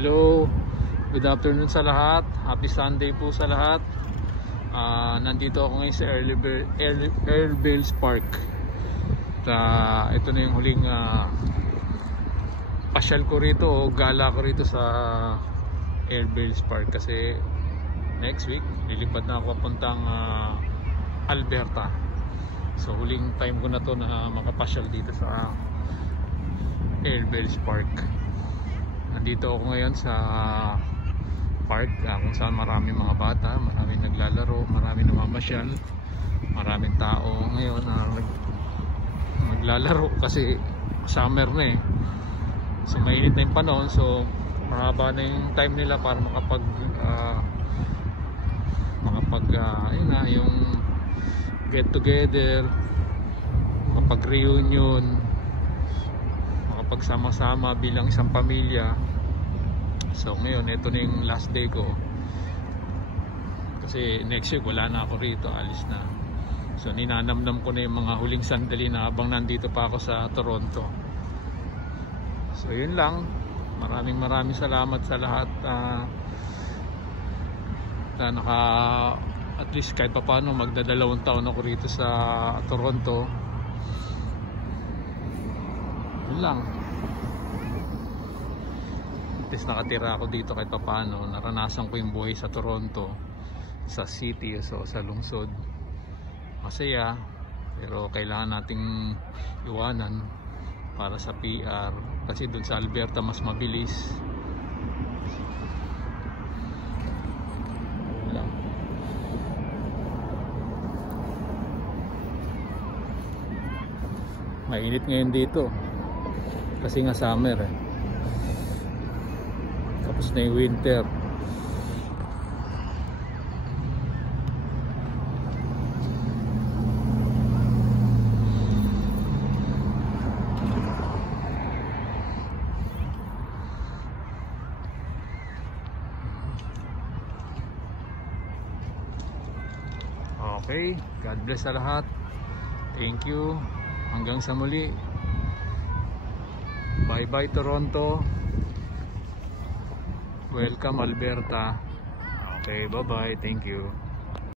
Hello, good afternoon sa lahat. Happy Sunday po sa lahat. Nandito ako ngayon sa Airbales Park. Ito na yung huling pasyal ko rito o gala ko rito sa Airbales Park kasi next week lilipad na ako papuntang Alberta. So huling time ko na to na makapasyal dito sa Airbales Park. Nandito ako ngayon sa park kung saan maraming mga bata, maraming naglalaro, maraming namamasyal, maraming tao ngayon na naglalaro kasi summer na eh. So mainit na yung panahon, so mahaba na yung time nila para yun na, yung get together, makapag reunion, pagsama-sama bilang isang pamilya. So ngayon ito na yung last day ko kasi next week wala na ako rito, alis na. So ninanamnam ko na yung mga huling sandali na habang nandito pa ako sa Toronto. So yun lang, maraming salamat sa lahat na at least kahit pa paano magdadalawang taon ako rito sa Toronto. Yun lang, at least nakatira ako dito kahit paano, naranasan ko yung buhay sa Toronto, sa city, so sa lungsod. Masaya, pero kailangan nating iwanan para sa PR kasi dun sa Alberta mas mabilis. Yun lang. Mainit ngayon dito kasi nga summer eh. Tapos na yung winter. Okay, God bless sa lahat. Thank you. Hanggang sa muli. Bye bye Toronto. Welcome Alberta. Okay, bye bye. Thank you.